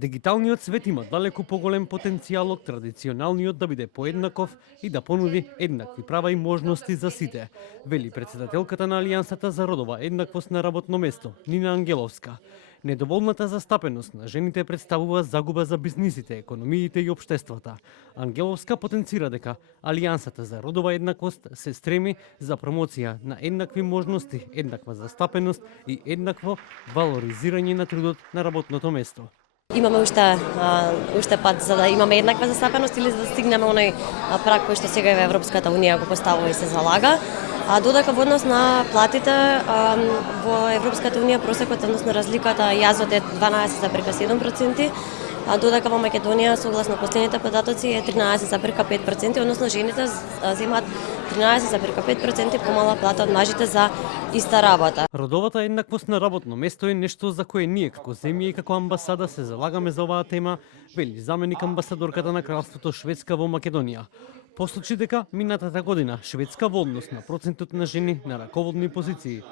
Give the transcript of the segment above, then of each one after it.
Дигиталниот свет има далеку поголем потенцијал од традиционалниот да биде поеднаков и да понуди еднакви права и можности за сите, вели претседателката на Алијансата за родова еднаквост на работно место, Нина Ангеловска. Недоволната застапеност на жените представува загуба за бизнисите, економиите и општествата. Ангеловска потенцира дека Алијансата за родова еднаквост се стреми за промоција на еднакви можности, еднаква застапеност и еднакво валоризирање на трудот на работното место. Имаме уште пат за да имаме еднаква застапеност или за да стигнеме оној праг кој што сега е Европската унија го поставува и се залага. Додека во однос на платите во Европската унија просекот, односно разликата, јазот е 12,7%, додека во Македонија согласно последните податоци е 13,5%, односно жените земаат 13,5% помала плата од мажите за иста работа. Родовата еднаквост на работно место е нешто за кое ние како земја и како амбасада се залагаме за оваа тема, вели заменик амбасадорката на Кралството Шведска во Македонија. Посочи дека минатата година Шведска во однос на процентот на жени на раководни позиции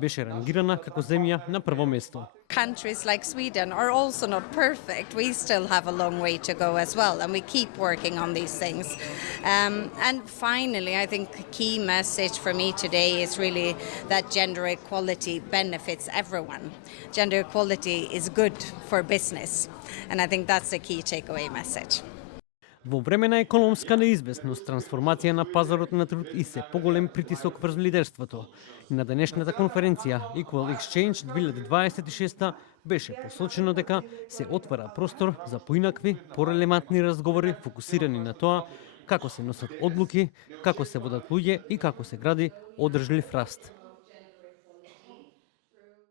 беше рангирана како земја на прво место. Countries like Sweden are also not perfect. We still have a long way to go as well, and we keep working on these things. And finally, I think the key message for me today is really that gender equality benefits everyone. Gender equality is good for business, and I think that's the key takeaway message. Во време на економска неизвестност, трансформација на пазарот на труд и се поголем притисок врз лидерството. На денешната конференција Equal Exchange 2026 беше посочено дека се отвара простор за поинакви, порелевантни разговори фокусирани на тоа како се носат одлуки, како се водат луѓе и како се гради одржлив раст.